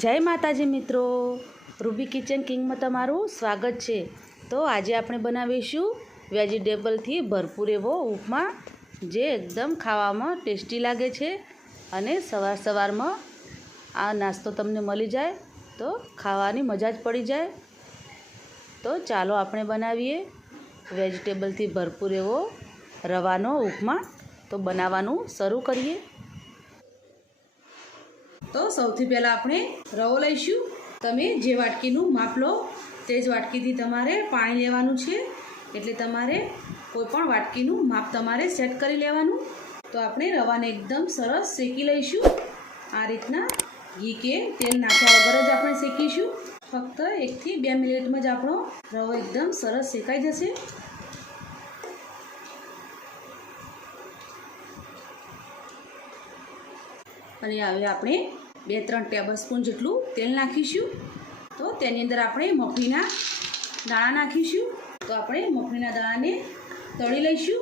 જય માતાજી મિત્રો, રૂબી કિચન કિંગમાં તમારું સ્વાગત છે। તો આજે આપણે બનાવીશું વેજીટેબલથી ભરપૂર એવો ઉપમા, જે એકદમ ખાવામાં ટેસ્ટી લાગે છે અને સવારમાં આ નાસ્તો તમને મળી જાય તો ખાવાની મજા જ પડી જાય। તો ચાલો આપણે બનાવીએ વેજીટેબલથી ભરપૂર એવો રવાનો ઉપમા। તો બનાવવાનું શરૂ કરીએ। तो સૌથી પહેલાં આપણે રવો લઈશું। તમે જે વાટકીનું માપ લો તે જ વાટકીથી તમારે પાણી લેવાનું છે, એટલે તમારે કોઈપણ વાટકીનું માપ તમારે સેટ કરી લેવાનું। તો આપણે રવાને એકદમ સરસ શેકી લઈશું। આ રીતના ઘી કે તેલ નાખ્યા વગર જ આપણે શેકીશું। ફક્ત 1 થી 2 મિનિટમાં જ આપણો રવો એકદમ સરસ શેકાઈ જશે। અને હવે આપણે 2-3 ટેબલસ્પૂન જેટલું તેલ નાખીશું। તો તેની અંદર આપણે મગફળીના દાણા નાખીશું। તો આપણે મગફળીના દાણાને તળી લઈશું।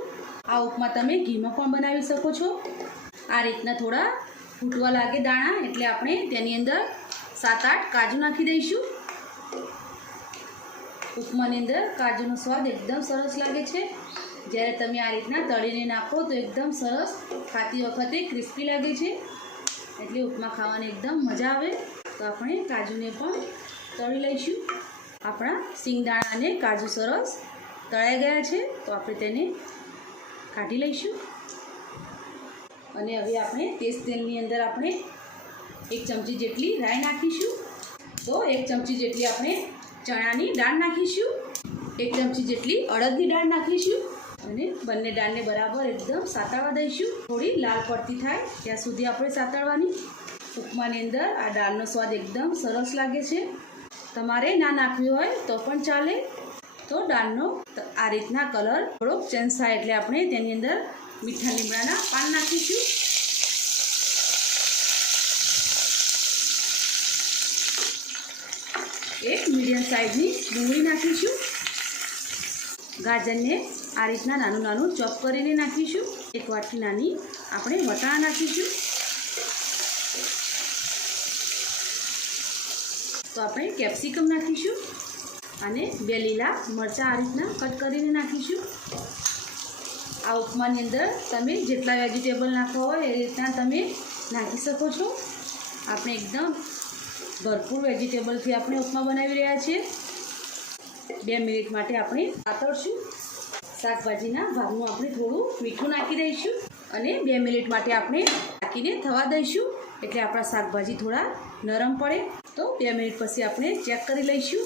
આ ઉપમા તમે ઘીમાં પણ બનાવી શકો છો। આ રીતના થોડા ફૂટવા લાગે દાણા એટલે આપણે તેની અંદર 7-8 કાજુ નાખી દઈશું। ઉપમાની અંદર કાજુનો સ્વાદ એકદમ સરસ લાગે છે। જ્યારે તમે આ રીતના તળીને નાખો તો એકદમ સરસ ખાતી વખતે ક્રિસ્પી લાગે છે, એટલે ઉપમા ખાવાની એકદમ મજા આવે। તો આપણે કાજુને પણ તળી લઈશું। આપણા સિંગદાણા અને કાજુ સરસ તળાઈ ગયા છે, તો આપણે તેને કાઢી લઈશું। અને હવે આપણે તેજ તેલની અંદર આપણે 1 ચમચી જેટલી રાઈ નાખીશું। તો 1 ચમચી જેટલી આપણે ચણાની દાળ નાખીશું। 1 ચમચી જેટલી અડદની દાળ નાખીશું અને બંને દાળને બરાબર એકદમ સાતળવા દઈશું। થોડી લાલ પડતી થાય ત્યાં સુધી આપણે સાતળવાની। ઉપમાની અંદર આ દાળનો સ્વાદ એકદમ સરસ લાગે છે। તમારે ના નાખવી હોય તો પણ ચાલે। તો દાળનો આ રીતના કલર થોડોક ચેન્જ થાય એટલે આપણે તેની અંદર મીઠા લીમડાના પાન નાખીશું। એક મીડિયમ સાઇઝની ડુંગળી નાખીશું। ગાજરને આ રીતના નાનું નાનું ચોપ કરીને નાખીશું। 1 વાટકી નાની આપણે વટાણા નાખીશું। તો આપણે કેપ્સિકમ નાખીશું અને 2 લીલા મરચાં આ રીતના કટ કરીને નાખીશું। આ ઉપમાની અંદર તમે જેટલા વેજીટેબલ નાખવા હોય એ રીતના તમે નાખી શકો છો। આપણે એકદમ ભરપૂર વેજીટેબલથી આપણે ઉપમા બનાવી રહ્યા છીએ। 2 મિનિટ માટે આપણે સાતળશું। શાકભાજીના ભાગનું આપણે થોડું મીઠું નાખી દઈશું અને 2 મિનિટ માટે આપણે ઢાંકીને થવા દઈશું, એટલે આપણા શાકભાજી થોડા નરમ પડે। તો 2 મિનિટ પછી આપણે ચેક કરી લઈશું।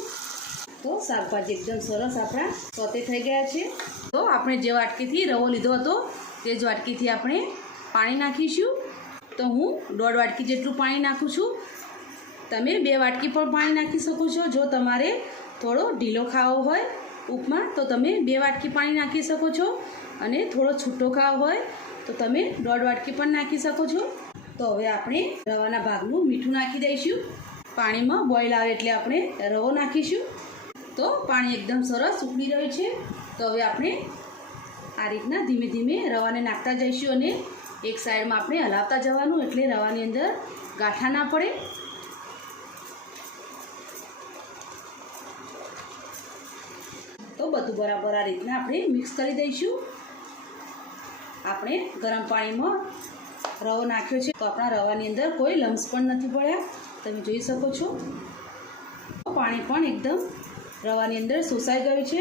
તો શાકભાજી એકદમ સરસ આપણા સોતે થઈ ગયા છે। તો આપણે જે વાટકીથી રવો લીધો હતો તે જ વાટકીથી આપણે પાણી નાખીશું। તો હું 1.5 વાટકી જેટલું પાણી નાખું છું। તમે 2 વાટકી પણ પાણી નાખી શકો છો। જો તમારે થોડો ઢીલો ખાવો હોય ઉપમા તો તમે 2 વાટકી પાણી નાખી શકો છો, અને થોડો છૂટો ખાવો હોય તો તમે 1.5 વાટકી પણ નાખી શકો છો। તો હવે આપણે રવાના ભાગનું મીઠું નાખી દઈશું। પાણીમાં બોઇલ આવે એટલે આપણે રવો નાખીશું। તો પાણી એકદમ સરસ ઉકળી રહ્યું છે। તો હવે આપણે આ રીતના ધીમે ધીમે રવાને નાખતા જઈશું અને એક સાઈડમાં આપણે હલાવતા જવાનું, એટલે રવાની અંદર ગાંઠા ના પડે। તો બધું બરાબર આ રીતના આપણે મિક્સ કરી દઈશું। આપણે ગરમ પાણીમાં રવો નાખ્યો છે, તો આપણા રવાની અંદર કોઈ લમ્સ પણ નથી પડ્યા, તમે જોઈ શકો છો। પાણી પણ એકદમ રવાની અંદર શોષાઈ ગયું છે।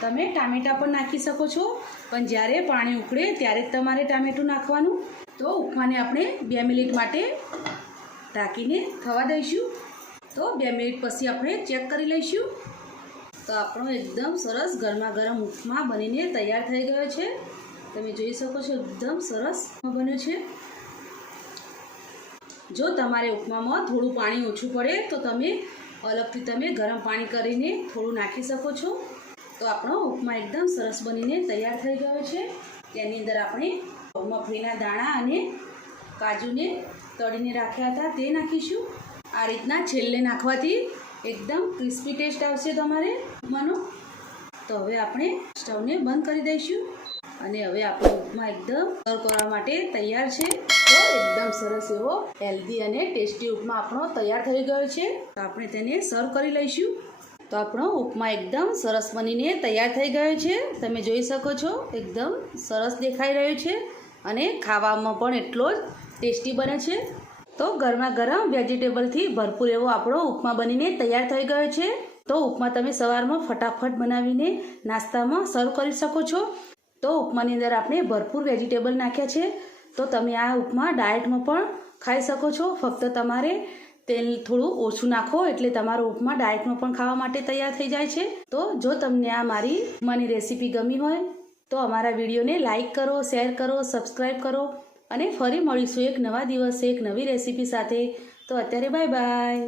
તમે ટામેટાં પણ નાખી શકો છો, પણ જ્યારે પાણી ઉકળે ત્યારે જ તમારે ટામેટું નાખવાનું। તો ઉપમાને આપણે 2 મિનિટ માટે ઢાંકીને થવા દઈશું। તો 2 મિનિટ પછી આપણે ચેક કરી લઈશું। તો આપણો એકદમ સરસ ગરમા ગરમ ઉપમા બનીને તૈયાર થઈ ગયો છે। તમે જોઈ શકો છો એકદમ સરસ બન્યો છે। જો તમારે ઉપમામાં થોડું પાણી ઓછું પડે તો તમે અલગથી તમે ગરમ પાણી કરીને થોડું નાખી શકો છો। તો આપણો ઉપમા એકદમ સરસ બનીને તૈયાર થઈ ગયો છે। તેની અંદર આપણે મગફળીના દાણા અને કાજુને તળીને રાખ્યા હતા તે નાખીશું। આ રીતના છેલ્લે નાખવાથી એકદમ ક્રિસ્પી ટેસ્ટ આવશે તમારે ઉપમાનો। તો હવે આપણે સ્ટવને બંધ કરી દઈશું અને હવે આપણો ઉપમા એકદમ સર્વ કરવા માટે તૈયાર છે. તો એકદમ સરસ એવો હેલ્ધી અને ટેસ્ટી ઉપમા આપણો તૈયાર થઈ ગયો છે. તો આપણે તેને સર્વ કરી લઈશું. તો આપણો ઉપમા એકદમ સરસ બનીને તૈયાર થઈ ગયો છે. તમે જોઈ શકો છો એકદમ સરસ દેખાઈ રહ્યો છે અને ખાવામાં પણ એટલો જ ટેસ્ટી બને છે. તો ગરમા ગરમ વેજીટેબલથી ભરપૂર એવો આપણો ઉપમા બનીને તૈયાર થઈ ગયો છે. તો ઉપમા તમે સવારમાં ફટાફટ બનાવીને નાસ્તામાં સર્વ કરી શકો છો. તો ઉપમાની અંદર આપણે ભરપૂર વેજીટેબલ નાખ્યા છે. તો તમે આ ઉપમા ડાયટમાં પણ ખાઈ શકો છો. ફક્ત તમારે તેલ થોડું ઓછું નાખો એટલે તમારો ઉપમા ડાયટમાં પણ ખાવા માટે તૈયાર થઈ જાય છે. તો જો તમને આ મારી ઉપમાની રેસીપી ગમી હોય તો અમારા વિડીયોને લાઇક કરો, શેર કરો, સબસ્ક્રાઈબ કરો અને ફરી મળીશું એક નવા દિવસે એક નવી રેસીપી સાથે. તો અત્યારે બાય બાય.